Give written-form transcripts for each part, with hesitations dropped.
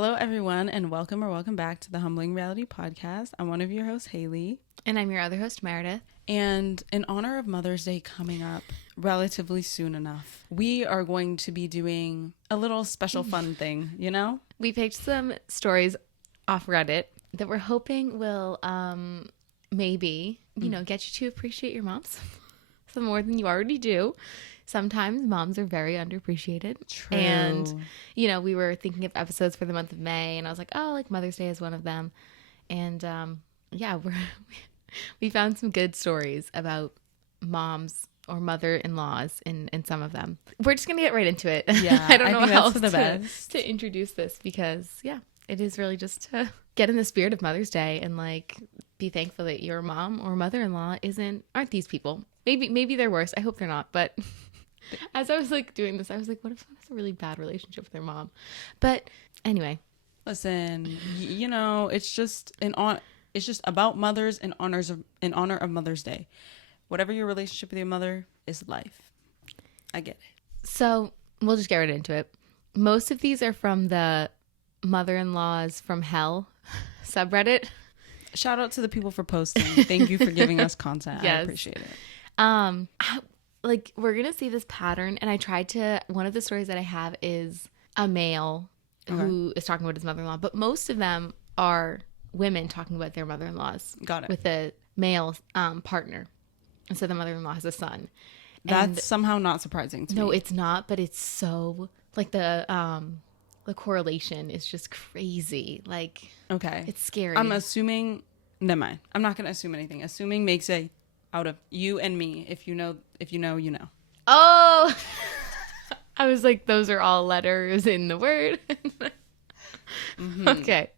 Hello, everyone, and welcome back to the Humbling Reality Podcast. I'm one of your hosts, Haley. And I'm your other host, Meredith. And in honor of Mother's Day coming up relatively soon enough, we are going to be doing a little special fun thing, you know? We picked some stories off Reddit that we're hoping will maybe, get you to appreciate your moms some more than you already do. Sometimes moms are very underappreciated. True. And, we were thinking of episodes for the month of May, and I was like, oh, like Mother's Day is one of them. And, we found some good stories about moms or mother-in-laws in some of them. We're just going to get right into it. Yeah, I don't know how else the best to introduce this because, it is really just to get in the spirit of Mother's Day and, be thankful that your mom or mother-in-law aren't these people. Maybe they're worse. I hope they're not, but... As I was doing this, I was like, what if someone has a really bad relationship with their mom? But anyway. Listen, it's just it's just about mothers in honor of Mother's Day. Whatever your relationship with your mother is life. I get it. So we'll just get right into it. Most of these are from the Mother-in-Laws from Hell subreddit. Shout out to the people for posting. Thank you for giving us content. Yes. I appreciate it. We're going to see this pattern. And one of the stories that I have is a male who is talking about his mother-in-law. But most of them are women talking about their mother-in-laws. Got it. With a male partner. And so the mother-in-law has a son. That's somehow not surprising to me. No, it's not. But it's so, the correlation is just crazy. Okay. It's scary. I'm assuming, never mind. I'm not going to assume anything. Assuming makes out of you and me. If you know, you know. Oh, I was like, those are all letters in the word. Mm-hmm. Okay.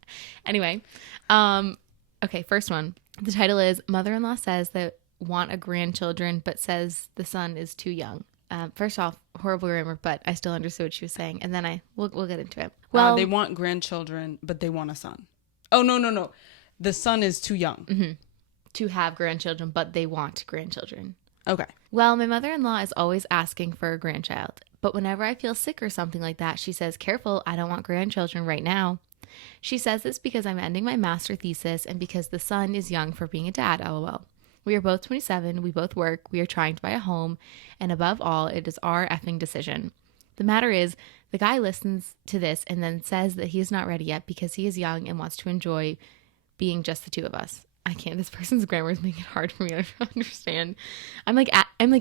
Anyway. Okay. First one. The title is Mother-in-Law says that want a grandchildren, but says the son is too young. First off, horrible grammar, but I still understood what she was saying. And then we'll get into it. Well, they want grandchildren, but they want a son. Oh, no. The son is too young. Mm-hmm. To have grandchildren, but they want grandchildren. Okay. Well, my mother-in-law is always asking for a grandchild, but whenever I feel sick or something like that, she says, careful, I don't want grandchildren right now. She says this because I'm ending my master thesis and because the son is young for being a dad, lol. We are both 27, we both work, we are trying to buy a home, and above all, it is our effing decision. The matter is, the guy listens to this and then says that he is not ready yet because he is young and wants to enjoy being just the two of us. I can't. This person's grammar is making it hard for me to understand. I'm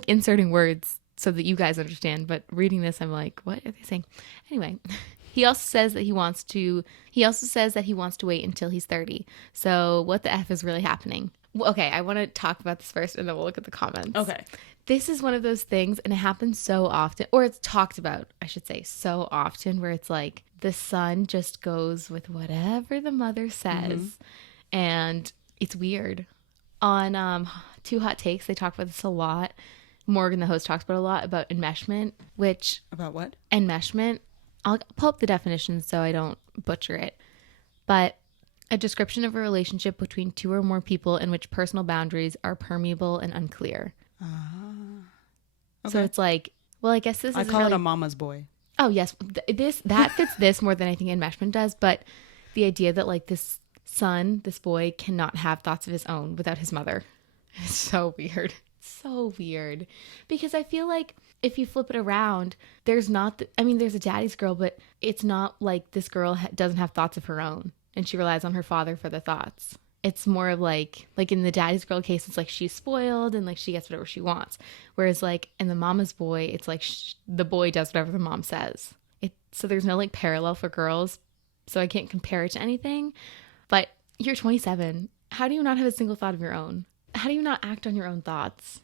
inserting words so that you guys understand, but reading this, I'm like, what are they saying? Anyway, he also says that he wants to wait until he's 30. So what the F is really happening? Okay, I want to talk about this first and then we'll look at the comments. Okay. This is one of those things, and it happens so often, or it's talked about, I should say, so often, where it's like the son just goes with whatever the mother says, and it's weird. On Two Hot Takes, they talk about this a lot. Morgan, the host, talks about a lot about enmeshment, which... About what? Enmeshment. I'll pull up the definition so I don't butcher it. But a description of a relationship between two or more people in which personal boundaries are permeable and unclear. Okay. So it's like, well, I guess this is... I call it a mama's boy. Oh, yes. That fits this more than I think enmeshment does. But the idea that, this boy cannot have thoughts of his own without his mother. It's so weird. So weird. Because I feel like if you flip it around, there's there's a daddy's girl, but it's not like this girl doesn't have thoughts of her own and she relies on her father for the thoughts. It's more of like in the daddy's girl case, it's like she's spoiled and she gets whatever she wants. Whereas in the mama's boy, it's like the boy does whatever the mom says. So there's no parallel for girls. So I can't compare it to anything. But you're 27. How do you not have a single thought of your own? How do you not act on your own thoughts?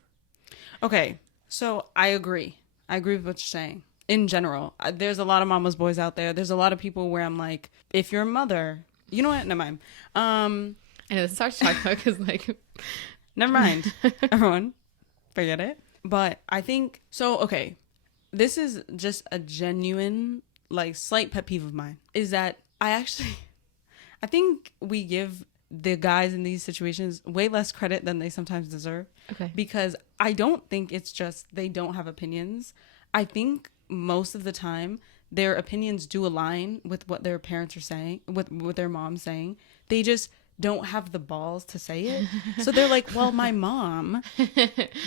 Okay, so I agree. I agree with what you're saying. In general, there's a lot of mama's boys out there. There's a lot of people where I'm like, if you're a mother, you know what? Never mind. I know this is hard to talk about because never mind. Everyone, forget it. But I think, so, okay, this is just a genuine, slight pet peeve of mine, is that I think we give the guys in these situations way less credit than they sometimes deserve. Okay. Because I don't think it's just they don't have opinions. I think most of the time their opinions do align with what their parents are saying, with their mom's saying. They just don't have the balls to say it. So they're like, well, my mom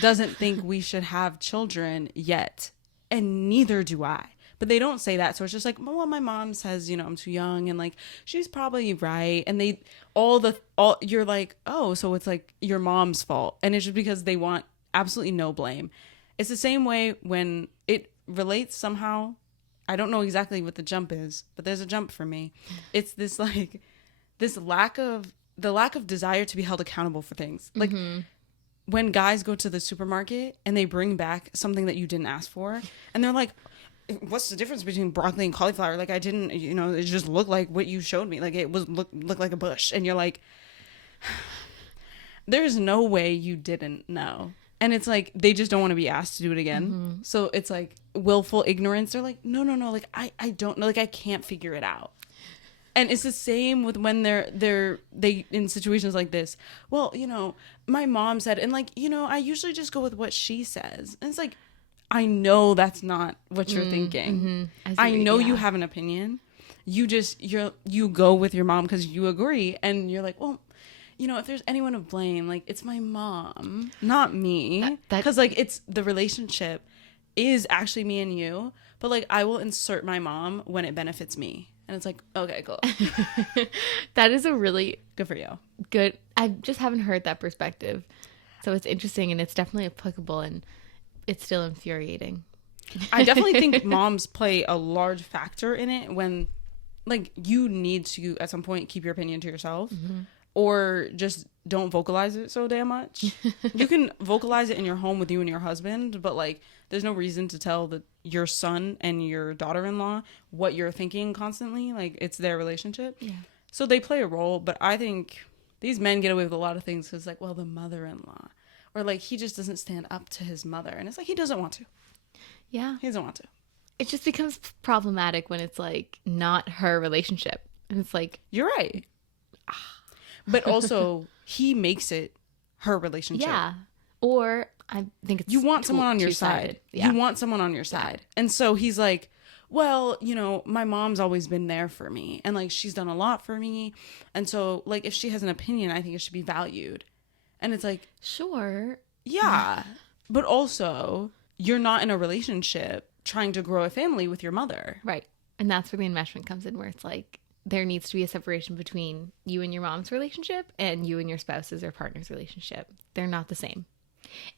doesn't think we should have children yet, and neither do I. But they don't say that. So it's just like, well, my mom says, I'm too young, and like, she's probably right. And they, you're like, oh, so it's like your mom's fault. And it's just because they want absolutely no blame. It's the same way when it relates somehow. I don't know exactly what the jump is, but there's a jump for me. It's this like, the lack of desire to be held accountable for things. Like when guys go to the supermarket and they bring back something that you didn't ask for, and they're like, what's the difference between broccoli and cauliflower? Like, I didn't, it just looked like what you showed me. Like, it was looked like a bush. And you're like, there's no way you didn't know. And it's like, they just don't want to be asked to do it again. So it's like willful ignorance. They're like, no. Like, I don't know. Like, I can't figure it out. And it's the same with when they in situations like this. Well, my mom said, and like, I usually just go with what she says. And it's like, I know that's not what you're thinking. I know you have an opinion. You go with your mom because you agree, and you're like, well, if there's anyone to blame, like, it's my mom, not me. Because like, it's the relationship is actually me and you, but like, I will insert my mom when it benefits me. And it's like, okay, cool. That is a really good for you. Good. I just haven't heard that perspective. So it's interesting, and it's definitely applicable, and it's still infuriating. I definitely think moms play a large factor in it when, like, you need to, at some point, keep your opinion to yourself or just don't vocalize it so damn much. You can vocalize it in your home with you and your husband, but, like, there's no reason to tell your son and your daughter-in-law what you're thinking constantly. Like, it's their relationship. Yeah. So they play a role, but I think these men get away with a lot of things because, like, well, the mother-in-law. Or, like, he just doesn't stand up to his mother. And it's like, he doesn't want to. Yeah. He doesn't want to. It just becomes problematic when it's, like, not her relationship. And it's like... You're right. But also, he makes it her relationship. Yeah. Or, I think it's... You want someone on your side. Yeah. You want someone on your side. And so he's like, well, my mom's always been there for me. And, like, she's done a lot for me. And so, like, if she has an opinion, I think it should be valued. And it's like, sure. Yeah. But also, you're not in a relationship trying to grow a family with your mother. Right. And that's where the enmeshment comes in, where it's like, there needs to be a separation between you and your mom's relationship and you and your spouse's or partner's relationship. They're not the same.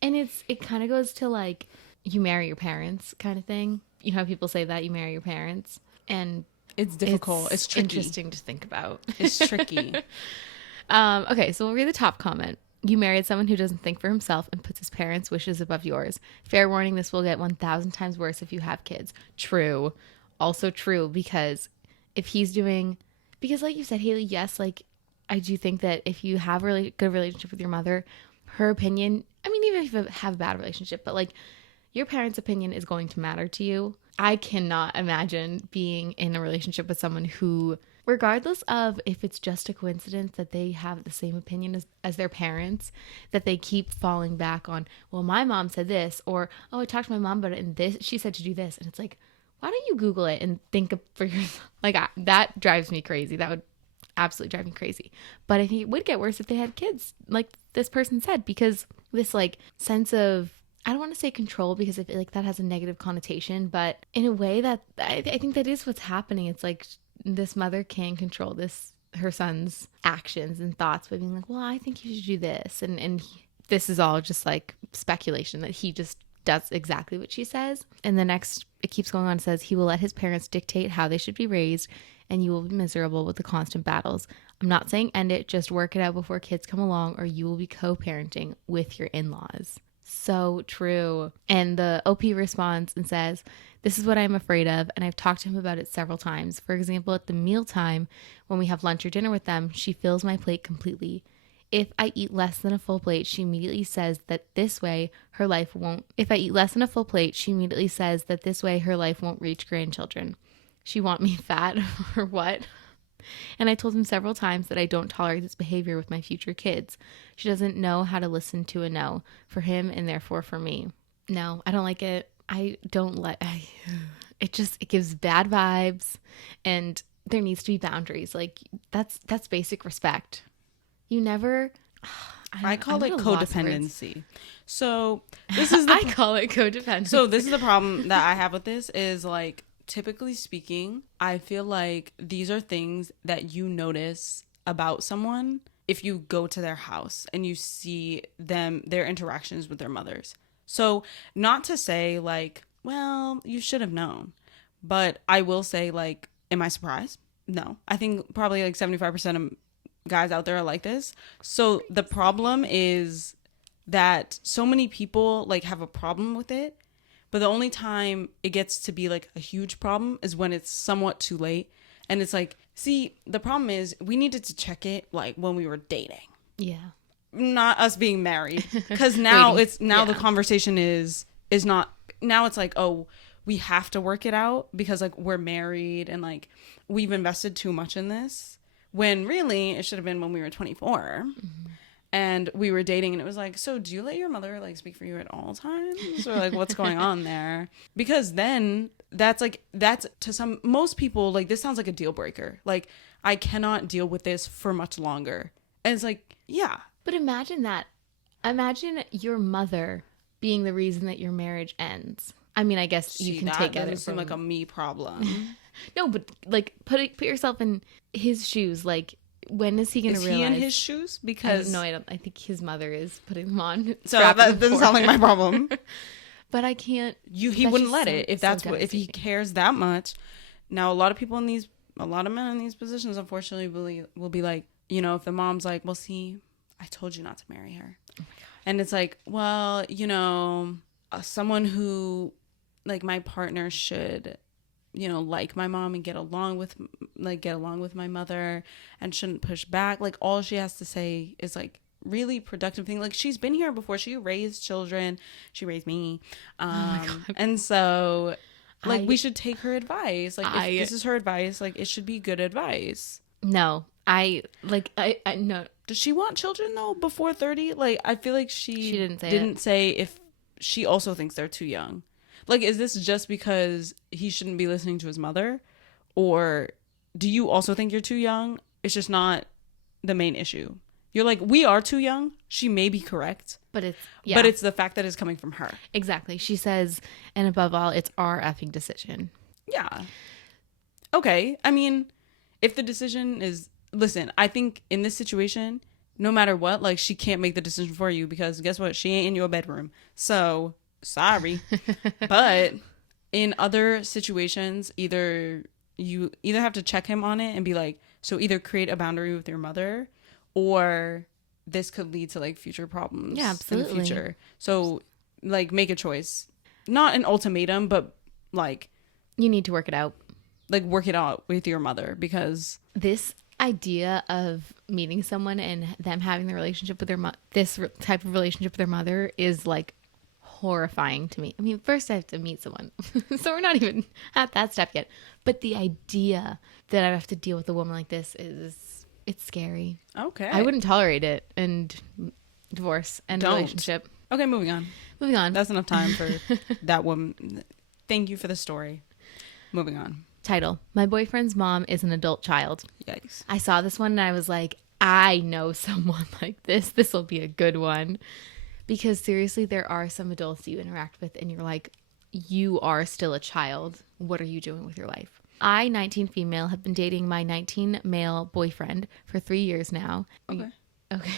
And it kind of goes to like, you marry your parents kind of thing. You know how people say that, you marry your parents. And it's difficult. It's tricky. Interesting to think about. It's tricky. Okay, so we'll read the top comment. You married someone who doesn't think for himself and puts his parents' wishes above yours. Fair warning, this will get 1,000 times worse if you have kids. True. Also true, because if he's doing... Because like you said, Haley, yes, like, I do think that if you have a really good relationship with your mother, her opinion... I mean, even if you have a bad relationship, but like, your parents' opinion is going to matter to you. I cannot imagine being in a relationship with someone who... regardless of if it's just a coincidence that they have the same opinion as their parents, that they keep falling back on, well, my mom said this, or, oh, I talked to my mom about it and this, she said to do this. And it's like, why don't you Google it and think for yourself? Like, that drives me crazy. That would absolutely drive me crazy. But I think it would get worse if they had kids, like this person said, because this like sense of, I don't want to say control because I feel like that has a negative connotation, but in a way that I think that is what's happening. It's like, this mother can control her son's actions and thoughts by being like, well, I think you should do this. And this is all just like speculation that he just does exactly what she says. And the next, it keeps going on, it says, he will let his parents dictate how they should be raised and you will be miserable with the constant battles. I'm not saying end it, just work it out before kids come along or you will be co-parenting with your in-laws. So true. And the OP responds and says, this is what I'm afraid of, and I've talked to him about it several times. For example, at the mealtime, when we have lunch or dinner with them, she fills my plate completely. If I eat less than a full plate, she immediately says that this way her life won't... If I eat less than a full plate, she immediately says that this way her life won't reach grandchildren. She want me fat or what? And I told him several times that I don't tolerate this behavior with my future kids. She doesn't know how to listen to a no for him and therefore for me. No, I don't like it. I don't like... it gives bad vibes, and there needs to be boundaries. Like that's basic respect. You never I call it I'm at a loss of words. codependency. So this is the I call it codependence. so this is the problem that I have with this is like typically speaking, I feel like these are things that you notice about someone if you go to their house and you see their interactions with their mothers. So not to say like, well, you should have known. But I will say like, am I surprised? No. I think probably like 75% of guys out there are like this. So the problem is that so many people like have a problem with it, but the only time it gets to be like a huge problem is when it's somewhat too late. And it's like, see, the problem is we needed to check it like when we were dating, Yeah. not us being married. Because now Waiting. it's now the Yeah. conversation is not now it's like, oh, we have to work it out because like we're married and like we've invested too much in this. When really it should have been when we were 24 and we were dating and it was like, so do you let your mother like speak for you at all times or like what's going on there? Because then that's to some most people like this sounds like a deal breaker. Like I cannot deal with this for much longer. And it's like, yeah. But imagine that. Imagine your mother being the reason that your marriage ends. I mean, I guess you See, can that take doesn't it seem from like a me problem. no, but like put yourself in his shoes. Like, when is he going to Is realize? he in his shoes? Because I don't. I think his mother is putting them on. so strapping that them doesn't for sound like my him. problem. But I can't. He That's wouldn't just let so- it if so that's what if he devastating. cares that much. Now a lot of men in these positions unfortunately will be like, you know, if the mom's like, well, see, I told you not to marry her. And it's like, well, you know, someone who like my partner should, you know, like my mom and get along with my mother and shouldn't push back. Like all she has to say is like really productive thing. Like she's been here before. She raised children. She raised me. And so like we should take her advice. Like if this is her advice, like it should be good advice. No, I no. Does she want children though before 30? Like I feel like she didn't say say if she also thinks they're too young. Like is this just because he shouldn't be listening to his mother? Or do you also think you're too young? It's just not the main issue. You're like, we are too young. She may be correct. But it's But it's the fact that it's coming from her. exactly. She says, and above all, it's our effing decision. Yeah. Okay. I mean, if the decision is, listen, I think in this situation, no matter what, like she can't make the decision for you because guess what? She ain't in your bedroom. So sorry. But in other situations, you either have to check him on it and be like, so either create a boundary with your mother or this could lead to like future problems Yeah, absolutely. in the future. So like make a choice. Not an ultimatum, but like You need to work it out. work it out with your mother because This idea of meeting someone and them having the relationship with their type of relationship with their mother is like horrifying to me. I mean, first I have to meet someone. So we're not even at that step yet. But the idea that I have to deal with a woman like this it's scary. okay. I wouldn't tolerate it. And divorce and Don't. relationship. Okay, moving on. Moving on. That's enough time for that woman. Thank you for the story. Moving on. Title: My boyfriend's mom is an adult child. Yikes. I saw this one and I was like, I know someone like this. This will be a good one. Because seriously, there are some adults you interact with and you're like, you are still a child. What are you doing with your life? I, 19 female, have been dating my 19 male boyfriend for 3 years now. Okay. Okay.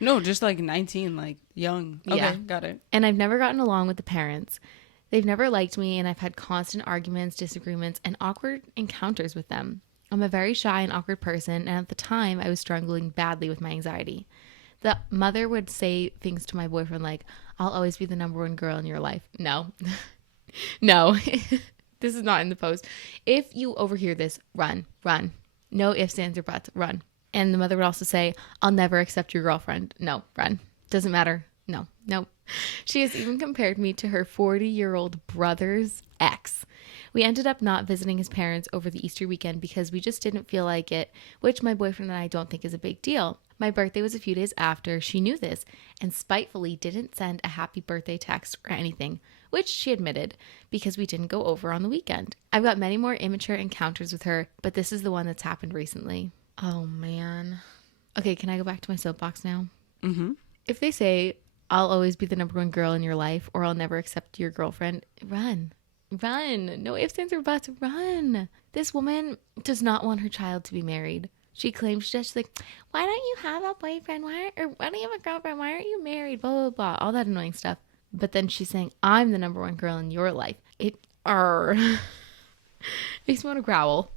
No, just like 19, like young. Okay, Yeah. got it. And I've never gotten along with the parents. They've never liked me, and I've had constant arguments, disagreements, and awkward encounters with them. I'm a very shy and awkward person, and at the time, I was struggling badly with my anxiety. The mother would say things to my boyfriend like, I'll always be the number one girl in your life. No. No. This is not in the post. If you overhear this, run. No ifs, ands, or buts. Run. And the mother would also say, I'll never accept your girlfriend. No, run. Doesn't matter. No. She has even compared me to her 40-year-old brother's ex, We ended up not visiting his parents over the Easter weekend because we just didn't feel like it, which my boyfriend and I don't think is a big deal. My birthday was a few days after she knew this and spitefully didn't send a happy birthday text or anything, which she admitted because we didn't go over on the weekend. I've got many more immature encounters with her, but this is the one that's happened recently. Oh, man. Okay, can I go back to my soapbox now? Mm-hmm. If they say, I'll always be the number one girl in your life, or I'll never accept your girlfriend, run. Run. No ifs, ands, or buts. Run. This woman does not want her child to be married. She claims she's like, why don't you have a boyfriend? Why don't you have a girlfriend? Why aren't you married? Blah, blah, blah. All that annoying stuff. But then she's saying, I'm the number one girl in your life. It makes me want to growl.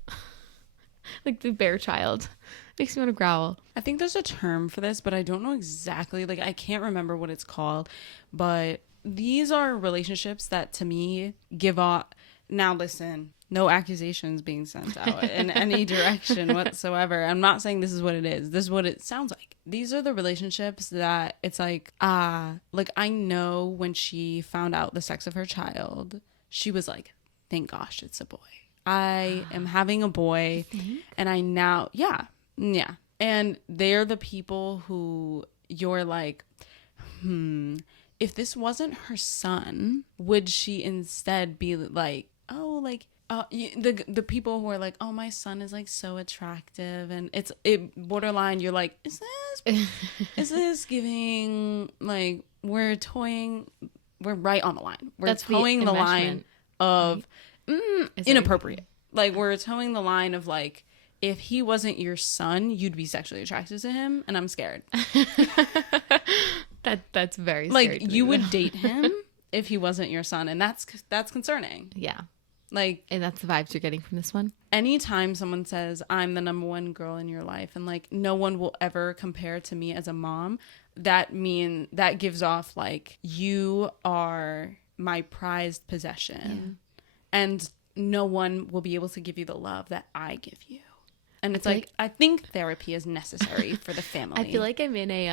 Like the bear child. Makes me want to growl. I think there's a term for this, but I don't know exactly. Like, I can't remember what it's called. But these are relationships that, to me, give off. Now, listen, no accusations being sent out in any direction whatsoever. I'm not saying this is what it is. This is what it sounds like. These are the relationships that it's like, like I know when she found out the sex of her child, she was like, thank gosh, it's a boy. I am having a boy. And I now, yeah. And they're the people who you're like, if this wasn't her son, would she instead be like, oh, like, the people who are like, oh, my son is like so attractive, and it borderline, you're like, is this giving, like, we're right on the line. We're towing the line of inappropriate. Like, we're towing the line of like, if he wasn't your son, you'd be sexually attracted to him, and I'm scared. That's very like, you would date him if he wasn't your son, and that's concerning. Yeah. Like, and that's the vibes you're getting from this one. Anytime someone says, I'm the number one girl in your life, and like no one will ever compare to me as a mom, that gives off like, you are my prized possession, and no one will be able to give you the love that I give you. And it's like, I think therapy is necessary for the family. I feel like I'm in a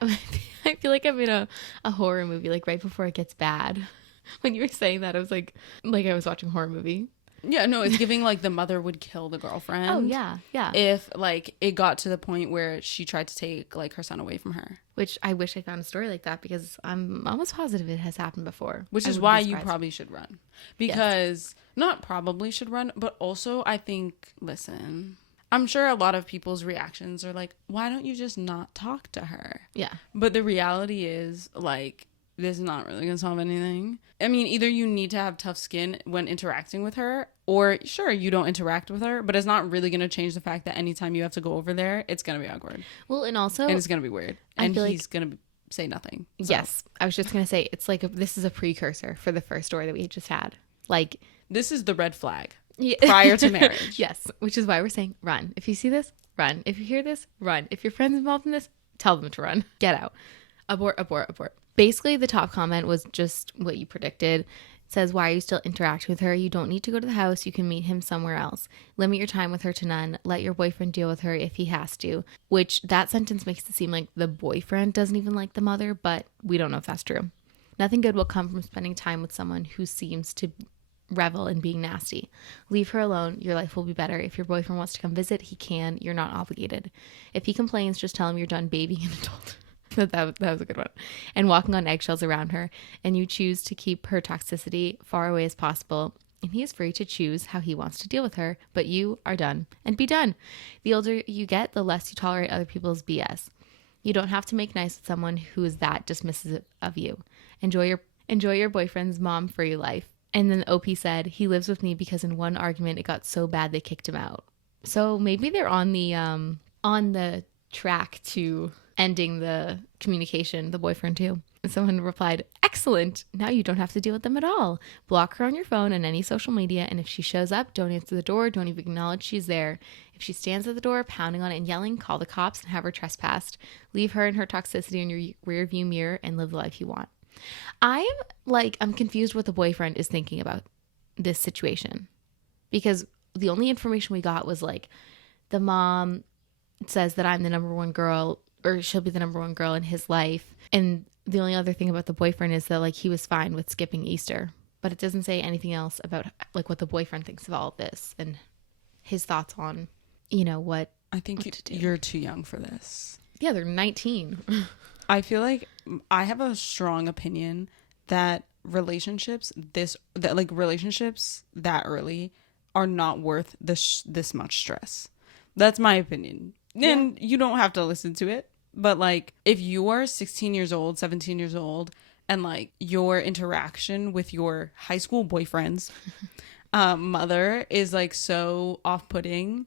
I feel like I'm in a horror movie, like right before it gets bad. When you were saying that, I was like I was watching a horror movie. Yeah, no, it's giving like the mother would kill the girlfriend. Oh, yeah. If like it got to the point where she tried to take like her son away from her. Which I wish I found a story like that, because I'm almost positive it has happened before. Which is why you probably should run. Because not probably should run, but also I think, listen, I'm sure a lot of people's reactions are like, why don't you just not talk to her? Yeah. But the reality is like, this is not really going to solve anything. I mean, either you need to have tough skin when interacting with her, or sure, you don't interact with her, but it's not really going to change the fact that anytime you have to go over there, it's going to be awkward. Well, and also... And it's going to be weird. And he's going to say nothing. So. Yes. I was just going to say, it's like, this is a precursor for the first story that we just had. Like... This is the red flag prior to marriage. Yes. Which is why we're saying, run. If you see this, run. If you hear this, run. If your friend's involved in this, tell them to run. Get out. Abort, abort, abort. Basically, the top comment was just what you predicted. It says, why are you still interacting with her? You don't need to go to the house. You can meet him somewhere else. Limit your time with her to none. Let your boyfriend deal with her if he has to. Which, that sentence makes it seem like the boyfriend doesn't even like the mother, but we don't know if that's true. Nothing good will come from spending time with someone who seems to revel in being nasty. Leave her alone. Your life will be better. If your boyfriend wants to come visit, he can. You're not obligated. If he complains, just tell him you're done babying an adult. That was a good one. And walking on eggshells around her, and you choose to keep her toxicity far away as possible, and he is free to choose how he wants to deal with her, but you are done. And be done. The older you get, the less you tolerate other people's BS. You don't have to make nice with someone who is that dismissive of you. Enjoy your boyfriend's mom-free life. And then OP said, he lives with me because in one argument it got so bad they kicked him out. So maybe they're on the track to ending the communication, the boyfriend too. And someone replied, excellent. Now you don't have to deal with them at all. Block her on your phone and any social media. And if she shows up, don't answer the door. Don't even acknowledge she's there. If she stands at the door, pounding on it and yelling, call the cops and have her trespassed. Leave her and her toxicity in your rear view mirror and live the life you want. I'm confused what the boyfriend is thinking about this situation, because the only information we got was like, the mom says that I'm the number one girl, or she'll be the number one girl in his life. And the only other thing about the boyfriend is that like he was fine with skipping Easter. but it doesn't say anything else about like what the boyfriend thinks of all of this and his thoughts on, you know, what I think what to do. you're too young for this. Yeah, they're 19. I feel like I have a strong opinion that relationships that early are not worth this much stress. That's my opinion. And you don't have to listen to it, but like if you are 16 years old, 17 years old, and like your interaction with your high school boyfriend's mother is like so off-putting,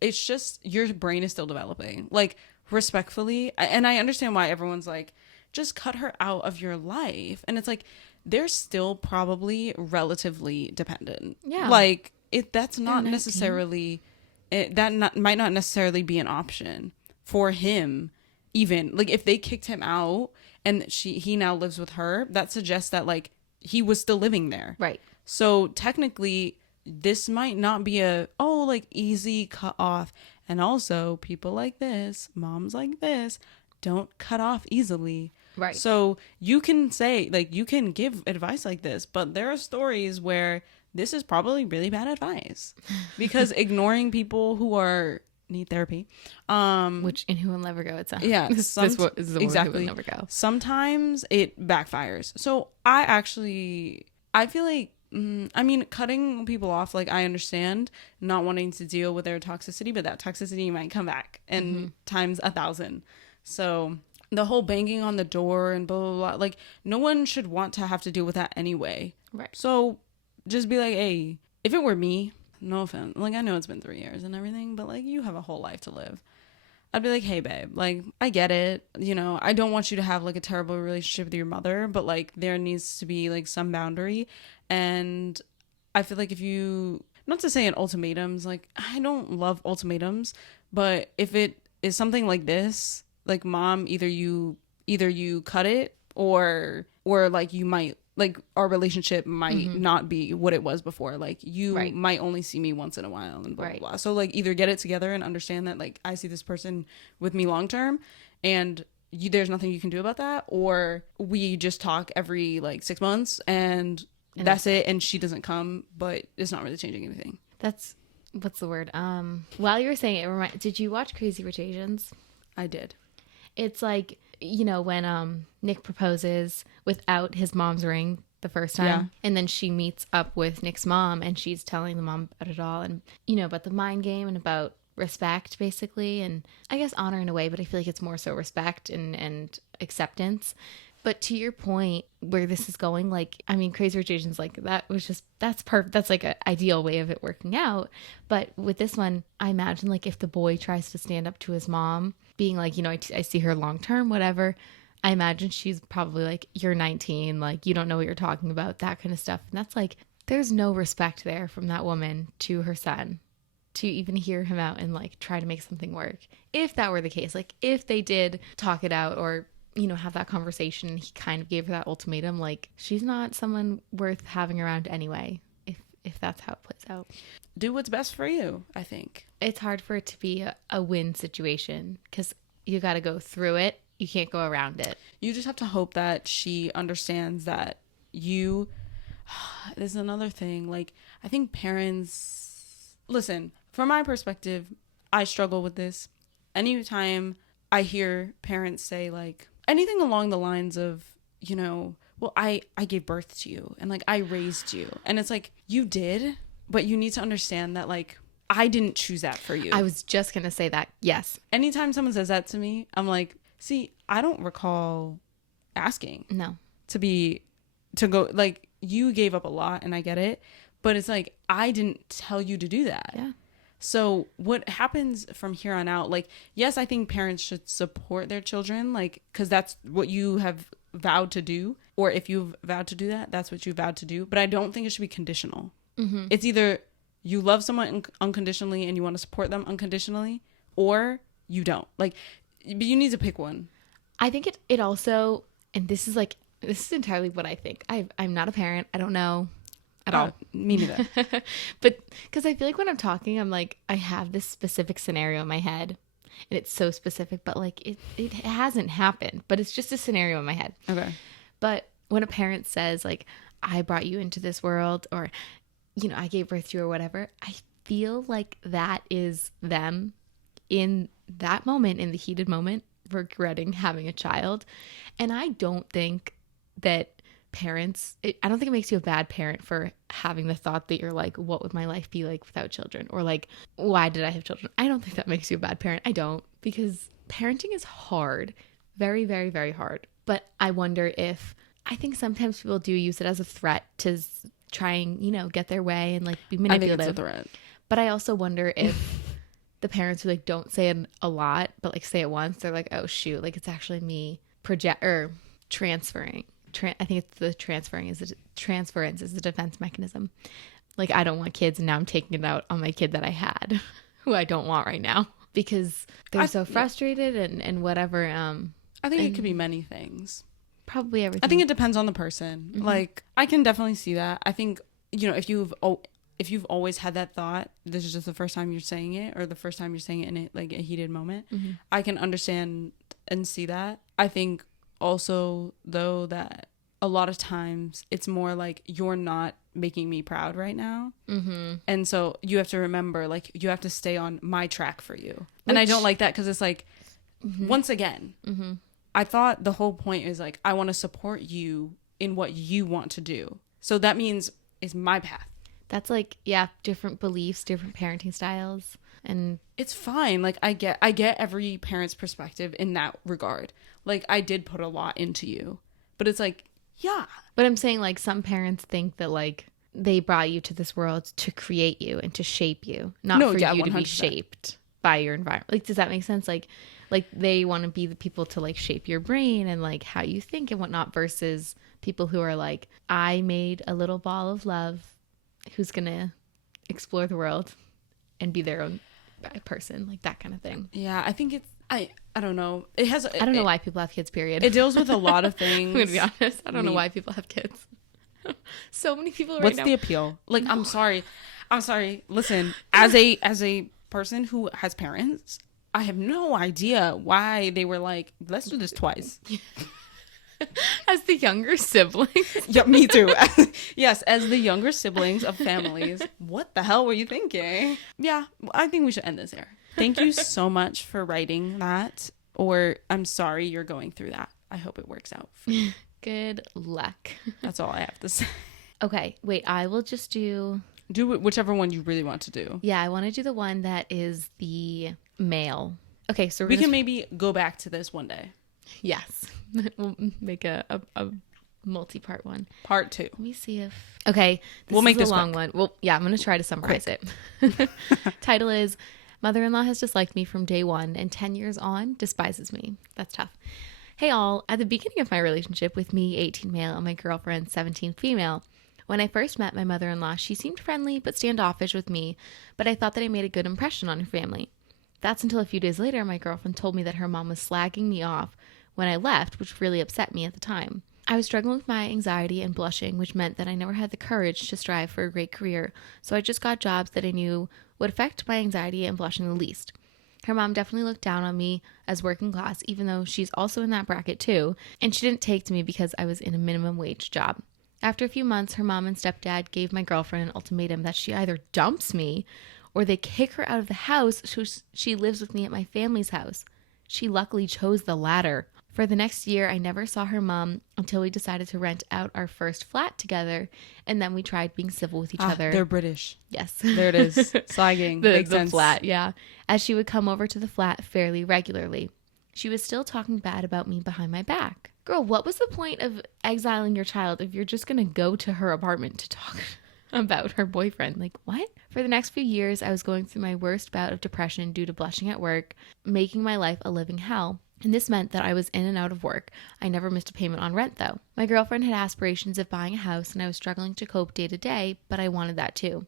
it's just your brain is still developing. Like respectfully, and I understand why everyone's like, just cut her out of your life. And it's like they're still probably relatively dependent. Yeah. Like that's They're not 19. necessarily might not necessarily be an option for him. Even like if they kicked him out and he now lives with her, that suggests that like he was still living there. Right. So technically this might not be a like easy cut off. And also people like this, moms like this, don't cut off easily. Right. So you can say like you can give advice like this, but there are stories where this is probably really bad advice because ignoring people who need therapy, Which in Who Will Never Go, it's yeah, this is the exactly. one Who Will Never Go. Sometimes it backfires. So I feel like I mean, cutting people off, like I understand not wanting to deal with their toxicity, but that toxicity might come back and times 1,000. So the whole banging on the door and blah, blah, blah, like no one should want to have to deal with that anyway. Right. So just be like, hey, if it were me, no offense, like I know it's been 3 years and everything, but like you have a whole life to live. I'd be like, hey babe, like I get it, you know, I don't want you to have like a terrible relationship with your mother, but like there needs to be like some boundary. And I feel like if you, not to say an ultimatums, like I don't love ultimatums, but if it is something like this, like mom, either you cut it or like you might, like our relationship might not be what it was before. Like you might only see me once in a while and blah, blah, blah. So like either get it together and understand that like I see this person with me long term and there's nothing you can do about that, or we just talk every like 6 months and that's it. And she doesn't come, but it's not really changing anything. That's, what's the word? While you were saying it, did you watch Crazy Rich Asians? I did. It's like, you know, when Nick proposes without his mom's ring the first time. Yeah. And then she meets up with Nick's mom and she's telling the mom about it all and, you know, about the mind game and about respect, basically. And I guess honor in a way, but I feel like it's more so respect and acceptance. But to your point, where this is going, like, I mean, Crazy Rich Asians, like, that was just, that's perfect. That's like an ideal way of it working out. But with this one, I imagine, like, if the boy tries to stand up to his mom, being like, you know, I see her long term, whatever, I imagine she's probably like, you're 19, like, you don't know what you're talking about, that kind of stuff. And that's like, there's no respect there from that woman to her son to even hear him out and, like, try to make something work. If that were the case, like, if they did talk it out or, you know, have that conversation, he kind of gave her that ultimatum, like, she's not someone worth having around anyway, if that's how it plays out. Do what's best for you, I think. It's hard for it to be a win situation because you got to go through it. You can't go around it. You just have to hope that she understands that you, there's another thing, like, I think parents, listen, from my perspective, I struggle with this. Anytime I hear parents say, like, anything along the lines of, you know, well, I gave birth to you and like I raised you. And it's like, you did, but you need to understand that like I didn't choose that for you. I was just going to say that. Yes. Anytime someone says that to me, I'm like, see, I don't recall asking. No. To go, like, you gave up a lot and I get it, but it's like, I didn't tell you to do that. Yeah. So what happens from here on out, like, yes, I think parents should support their children, like, because that's what you have vowed to do. Or if you've vowed to do that, that's what you vowed to do. But I don't think it should be conditional. Mm-hmm. It's either you love someone unconditionally and you want to support them unconditionally, or you don't. Like, you need to pick one. I think it also, and this is entirely what I think. I'm not a parent. I don't know at all. Me neither. But because I feel like when I'm talking, I'm like, I have this specific scenario in my head and it's so specific, but like it hasn't happened, but it's just a scenario in my head. Okay. But when a parent says like, I brought you into this world, or, you know, I gave birth to you or whatever. I feel like that is them in that moment, in the heated moment, regretting having a child. And I don't think that I don't think it makes you a bad parent for having the thought that you're like, what would my life be like without children? Or like, why did I have children? I don't think that makes you a bad parent. I don't, because parenting is hard. Very, very, very hard. But I wonder if, I think sometimes people do use it as a threat to try and, you know, get their way and like be manipulative. I think it's a threat. But I also wonder if the parents who like don't say it a lot, but like say it once, they're like, oh shoot, like it's actually me transferring. I think it's the transference is the defense mechanism. Like, I don't want kids, and now I'm taking it out on my kid that I had, who I don't want right now, because they're so frustrated and whatever. I think it could be many things. Probably everything. I think it depends on the person. Mm-hmm. Like, I can definitely see that. I think, you know, if you've always had that thought, this is just the first time you're saying it, or the first time you're saying it in a heated moment, mm-hmm. I can understand and see that. I think also, though, that a lot of times it's more like, you're not making me proud right now. Mm-hmm. And so you have to remember, like, you have to stay on my track for you. And I don't like that, because it's like, mm-hmm. once again, mm-hmm. I thought the whole point is like, I want to support you in what you want to do. So that means it's my path. That's like, yeah, different beliefs, different parenting styles. And it's fine. Like, I get every parent's perspective in that regard. Like, I did put a lot into you, but it's like, yeah. But I'm saying, like, some parents think that, like, they brought you to this world to create you and to shape you, not for you 100%. To be shaped by your environment. Like, does that make sense? Like they want to be the people to, like, shape your brain and, like, how you think and whatnot, versus people who are like, I made a little ball of love who's going to explore the world and be their own person, like that kind of thing. Yeah, I think it's, I don't know. It has. I don't know why people have kids, period. It deals with a lot of things. I'm going to be honest. I don't know why people have kids. So many people right What's now. The appeal? Like, no. I'm sorry. Listen, as a person who has parents, I have no idea why they were like, let's do this twice. As the younger siblings. Yeah, me too. Yes, as the younger siblings of families. What the hell were you thinking? Yeah, I think we should end this here. Thank you so much for writing that. Or I'm sorry you're going through that. I hope it works out for you. Good luck. That's all I have to say. Okay, wait, I will just do whichever one you really want to do. Yeah, I want to do the one that is the male. Okay, so we can maybe go back to this one day. Yes. We'll make a multi-part one. Part 2. Let me see if... Okay, we'll make this a long quick. one. Well, yeah, I'm going to try to summarize it. Title is, Mother-in-law has disliked me from day one and 10 years on despises me. That's tough. Hey all, at the beginning of my relationship with me, 18 male, and my girlfriend, 17 female, when I first met my mother-in-law, she seemed friendly but standoffish with me, but I thought that I made a good impression on her family. That's until a few days later, my girlfriend told me that her mom was slagging me off when I left, which really upset me at the time. I was struggling with my anxiety and blushing, which meant that I never had the courage to strive for a great career, so I just got jobs that I knew would affect my anxiety and blushing the least. Her mom definitely looked down on me as working class, even though she's also in that bracket too, and she didn't take to me because I was in a minimum wage job. After a few months, her mom and stepdad gave my girlfriend an ultimatum that she either dumps me or they kick her out of the house so she lives with me at my family's house. She luckily chose the latter. For the next year, I never saw her mom until we decided to rent out our first flat together, and then we tried being civil with each other. They're British. Yes. There it is. Slagging. Makes sense. Flat, yeah. As she would come over to the flat fairly regularly. She was still talking bad about me behind my back. Girl, what was the point of exiling your child if you're just going to go to her apartment to talk about her boyfriend? Like, what? For the next few years, I was going through my worst bout of depression due to blushing at work, making my life a living hell. And this meant that I was in and out of work. I never missed a payment on rent, though. My girlfriend had aspirations of buying a house, and I was struggling to cope day to day, but I wanted that too.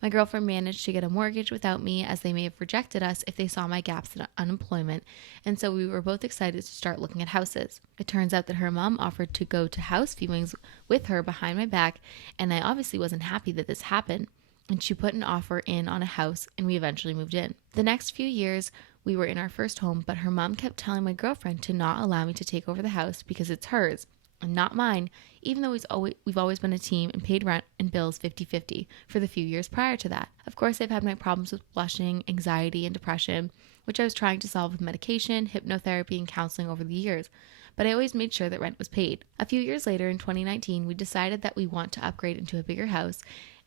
My girlfriend managed to get a mortgage without me, as they may have rejected us if they saw my gaps in unemployment, and so we were both excited to start looking at houses. It turns out that her mom offered to go to house viewings with her behind my back, and I obviously wasn't happy that this happened. And she put an offer in on a house, and we eventually moved in. The next few years, we were in our first home, but her mom kept telling my girlfriend to not allow me to take over the house because it's hers. and not mine, even though we've always been a team and paid rent and bills 50-50 for the few years prior to that. Of course, I've had my problems with blushing, anxiety, and depression, which I was trying to solve with medication, hypnotherapy, and counseling over the years, but I always made sure that rent was paid. A few years later, in 2019, we decided that we want to upgrade into a bigger house,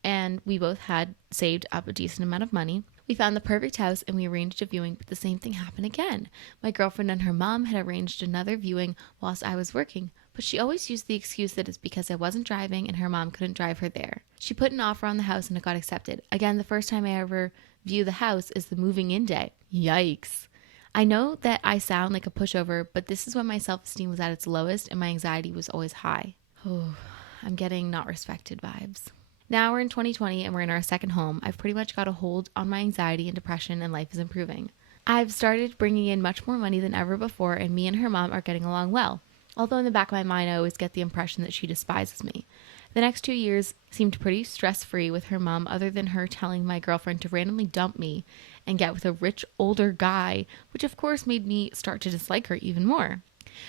and we both had saved up a decent amount of money. We found the perfect house and we arranged a viewing, but the same thing happened again. My girlfriend and her mom had arranged another viewing whilst I was working, but she always used the excuse that it's because I wasn't driving and her mom couldn't drive her there. She put an offer on the house and it got accepted. Again, the first time I ever view the house is the moving in day. Yikes. I know that I sound like a pushover, but this is when my self-esteem was at its lowest and my anxiety was always high. Oh, I'm getting not respected vibes. Now we're in 2020 and we're in our second home. I've pretty much got a hold on my anxiety and depression and life is improving. I've started bringing in much more money than ever before and me and her mom are getting along well. Although in the back of my mind, I always get the impression that she despises me. The next 2 years seemed pretty stress-free with her mom, other than her telling my girlfriend to randomly dump me and get with a rich, older guy, which of course made me start to dislike her even more.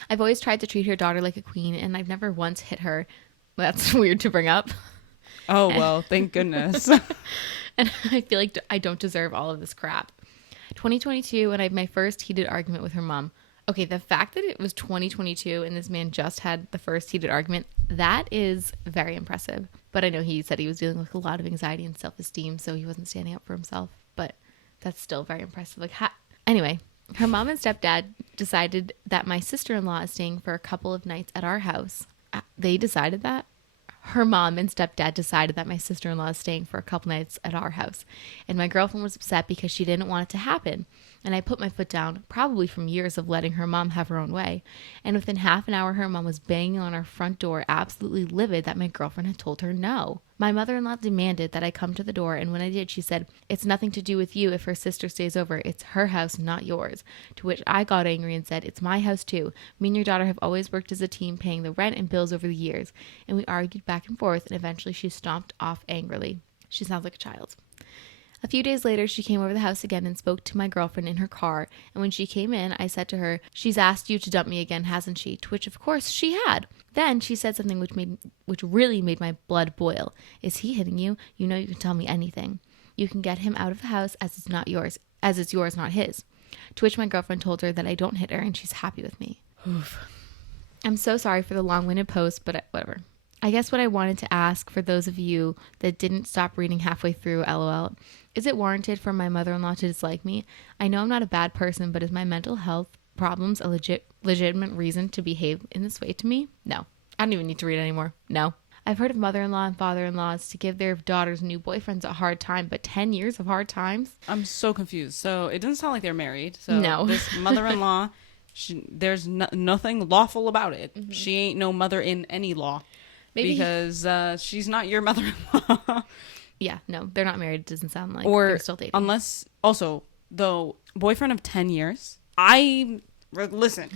I've always tried to treat her daughter like a queen, and I've never once hit her. That's weird to bring up. Oh, well, thank goodness. And I feel like I don't deserve all of this crap. 2022, and I had my first heated argument with her mom. Okay, the fact that it was 2022 and this man just had the first heated argument, that is very impressive. But I know he said he was dealing with a lot of anxiety and self-esteem, so he wasn't standing up for himself. But that's still very impressive. Anyway, her mom and stepdad decided that my sister-in-law is staying for a couple of nights at our house. They decided that? Her mom and stepdad decided that my sister-in-law is staying for a couple nights at our house. And my girlfriend was upset because she didn't want it to happen. And I put my foot down, probably from years of letting her mom have her own way. And within half an hour, her mom was banging on our front door, absolutely livid that my girlfriend had told her no. My mother-in-law demanded that I come to the door, and when I did, she said, "It's nothing to do with you if her sister stays over. It's her house, not yours." To which I got angry and said, "It's my house too. Me and your daughter have always worked as a team, paying the rent and bills over the years." And we argued back and forth, and eventually she stomped off angrily. She sounds like a child. A few days later, she came over the house again and spoke to my girlfriend in her car. And when she came in, I said to her, "She's asked you to dump me again, hasn't she?" To which, of course, she had. Then she said something which really made my blood boil. "Is he hitting you? You know you can tell me anything. You can get him out of the house as it's yours, not his." To which my girlfriend told her that I don't hit her and she's happy with me. Oof. I'm so sorry for the long-winded post, but whatever. I guess what I wanted to ask for those of you that didn't stop reading halfway through, LOL, is it warranted for my mother-in-law to dislike me? I know I'm not a bad person, but is my mental health problems a legitimate reason to behave in this way to me? No. I don't even need to read anymore. No. I've heard of mother-in-law and father-in-laws to give their daughters new boyfriends a hard time, but 10 years of hard times? I'm so confused. So it doesn't sound like they're married. So no. This mother-in-law, there's nothing lawful about it. Mm-hmm. She ain't no mother in any law. Maybe because she's not your mother-in-law. Yeah, no, they're not married. It doesn't sound like or they're still dating. Unless, also, the boyfriend of 10 years, listen,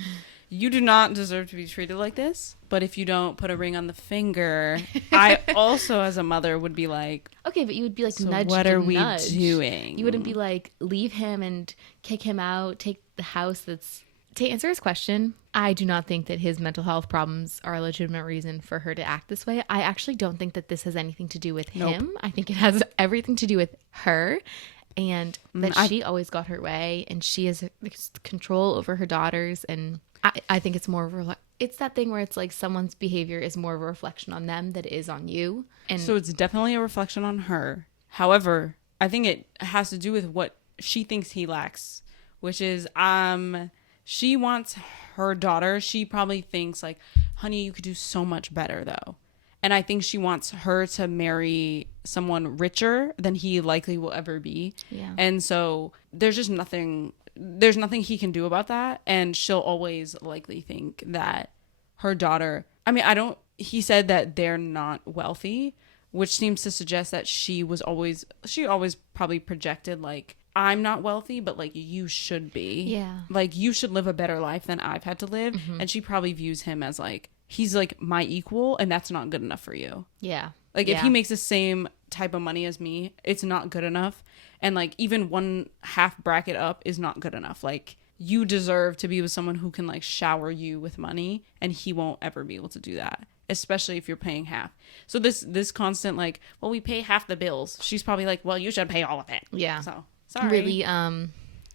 you do not deserve to be treated like this. But if you don't put a ring on the finger, I also, as a mother, would be like, okay, but you would be like, so nudge. What are we doing? You wouldn't be like, leave him and kick him out, take the house that's... To answer his question, I do not think that his mental health problems are a legitimate reason for her to act this way. I actually don't think that this has anything to do with him. I think it has everything to do with her, and that she always got her way and she has control over her daughters. And I think it's more of it's that thing where it's like someone's behavior is more of a reflection on them than it is on you. And so it's definitely a reflection on her. However, I think it has to do with what she thinks he lacks, which is she wants her daughter. She probably thinks like, honey, you could do so much better though. And I think she wants her to marry someone richer than he likely will ever be. Yeah. And so there's nothing he can do about that. And she'll always likely think that her daughter, he said that they're not wealthy, which seems to suggest that she always probably projected like, I'm not wealthy, but like you should be. Yeah. Like you should live a better life than I've had to live. Mm-hmm. And she probably views him as like, he's like my equal and that's not good enough for you. Yeah. Like if he makes the same type of money as me, it's not good enough. And like even one half bracket up is not good enough. Like you deserve to be with someone who can like shower you with money, and he won't ever be able to do that, especially if you're paying half. So this constant like, well, we pay half the bills. She's probably like, well, you should pay all of it. Yeah. So sorry. Really,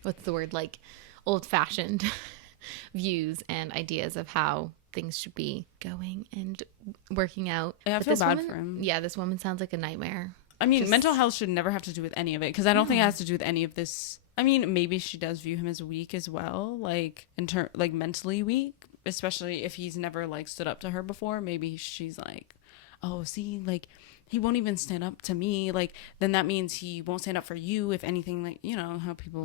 what's the word? Like old fashioned views and ideas of how things should be going and working out. Yeah, I But feel this bad woman, for him. Yeah, this woman sounds like a nightmare. I mean, mental health should never have to do with any of it, because I don't think it has to do with any of this. I mean, maybe she does view him as weak as well, like like mentally weak, especially if he's never like stood up to her before. Maybe she's like, oh, see, like he won't even stand up to me. Like then that means he won't stand up for you. If anything, like, you know how people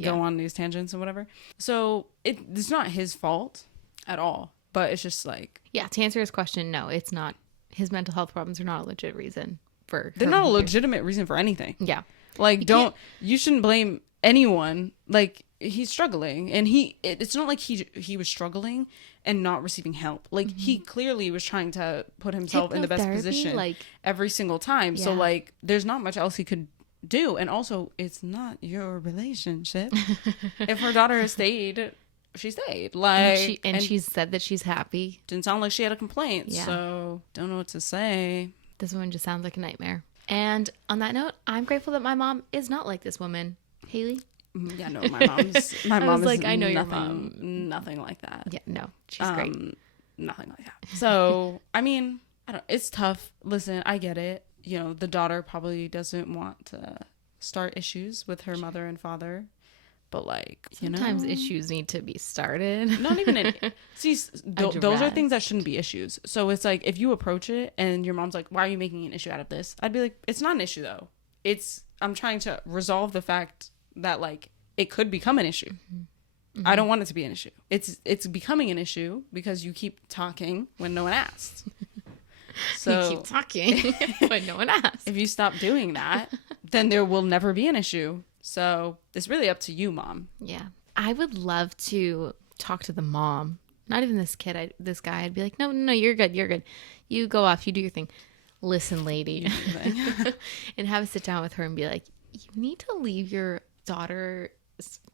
go on these tangents and whatever. So it's not his fault at all, but it's just like, Yeah, to answer his question, no, it's not. His mental health problems are not a legit reason for they're her not a behavior. legitimate reason for anything. Yeah. Like, can't- you shouldn't blame anyone. Like, he's struggling, and it's not like he was struggling and not receiving help. Like, he clearly was trying to put himself in the best Hypnotherapy, position like- every single time. So, Yeah. like, there's not much else he could do. And also, it's not your relationship. If her daughter has stayed, she stayed. Like, And she's said that she's happy. didn't sound like she had a complaint. Yeah. So, don't know what to say. This woman just sounds like a nightmare. And on that note, I'm grateful that my mom is not like this woman. Haley? Yeah, no, my mom is like, I know your nothing like that. Yeah, no, she's great. Nothing like that. So, I mean, it's tough. Listen, I get it. You know, the daughter probably doesn't want to start issues with her mother and father, but like, Sometimes issues need to be started. not even see, those are Addressed. things that shouldn't be issues. So it's like, if you approach it and your mom's like, why are you making an issue out of this? I'd be like, it's not an issue though. I'm trying to resolve the fact that like it could become an issue. Mm-hmm. I don't want it to be an issue. It's becoming an issue because you keep talking when no one asked. So You keep talking, but no one asked. if you stop doing that, then there will never be an issue. So it's really up to you, Mom. Yeah. I would love to talk to the mom. Not even this kid. This guy. I'd be like, no, you're good. You're good. You go off. You do your thing. Listen, lady. And have a sit down with her and be like, you need to leave your daughter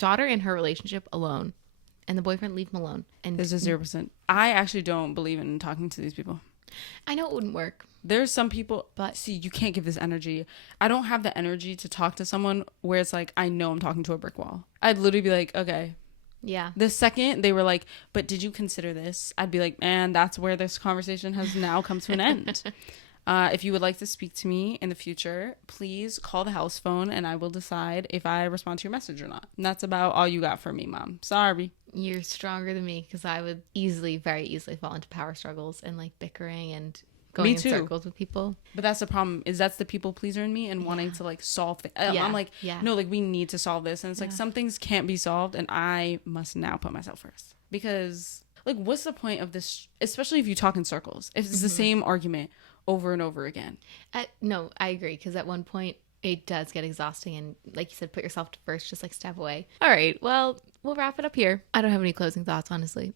and her relationship alone. And the boyfriend, leave him alone. And There's a 0%. I actually don't believe in talking to these people. I know it wouldn't work. There's some people, But- see, you can't give this energy. I don't have the energy to talk to someone where it's like, I know I'm talking to a brick wall. I'd literally be like, okay. Yeah. The second they were like, but did you consider this? I'd be like, man, that's where this conversation has now come to an end. If you would like to speak to me in the future, please call the house phone and I will decide if I respond to your message or not. And that's about all you got for me, Mom. Sorry. You're stronger than me because I would very easily fall into power struggles and like bickering and going Me in too. circles with people. But that's the problem, is that's the people pleaser in me and wanting to like solve things. I'm like, no, like we need to solve this. And it's like some things can't be solved and I must now put myself first. Because like, what's the point of this? Especially if you talk in circles. If it's the same argument over and over again. No, I agree. Because at one point it does get exhausting. And like you said, put yourself first, just like step away. All right. Well, we'll wrap it up here. I don't have any closing thoughts, honestly.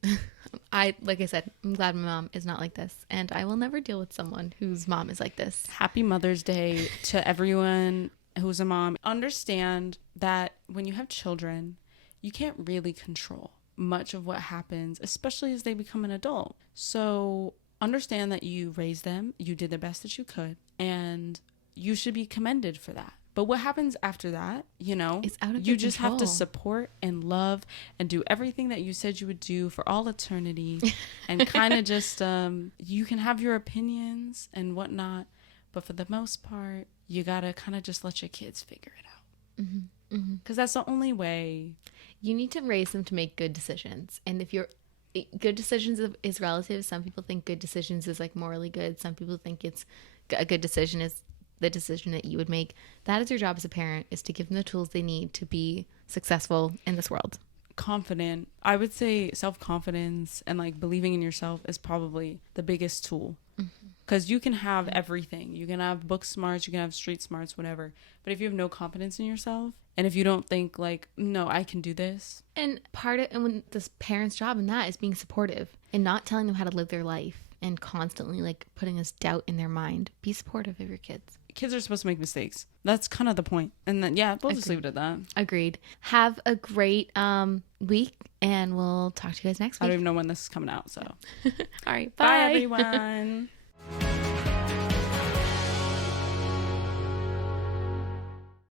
Like I said, I'm glad my mom is not like this. And I will never deal with someone whose mom is like this. Happy Mother's Day to everyone who's a mom. Understand that when you have children, you can't really control much of what happens, especially as they become an adult. So understand that you raised them, you did the best that you could, and you should be commended for that. But what happens after that, It's out of you your just have to control. support and love and do everything that you said you would do for all eternity and kind of just, you can have your opinions and whatnot, but for the most part, you got to kind of just let your kids figure it out. Because that's the only way. You need to raise them to make good decisions. And if you're good decisions is relative. Some people think good decisions is like morally good. Some people think it's a good decision is the decision that you would make. That is your job as a parent, is to give them the tools they need to be successful in this world. Confident. I would say self-confidence and like believing in yourself is probably the biggest tool. Because you can have everything. You can have book smarts, you can have street smarts, whatever. But if you have no confidence in yourself, and if you don't think like, no, I can do this. And when this parent's job in that is being supportive and not telling them how to live their life and constantly like putting this doubt in their mind. Be supportive of your kids. kids are supposed to make mistakes. That's kind of the point. And then, yeah, we'll just leave it at that. Agreed. Have a great week, and we'll talk to you guys next week. I don't even know when this is coming out, so. All right. Bye everyone.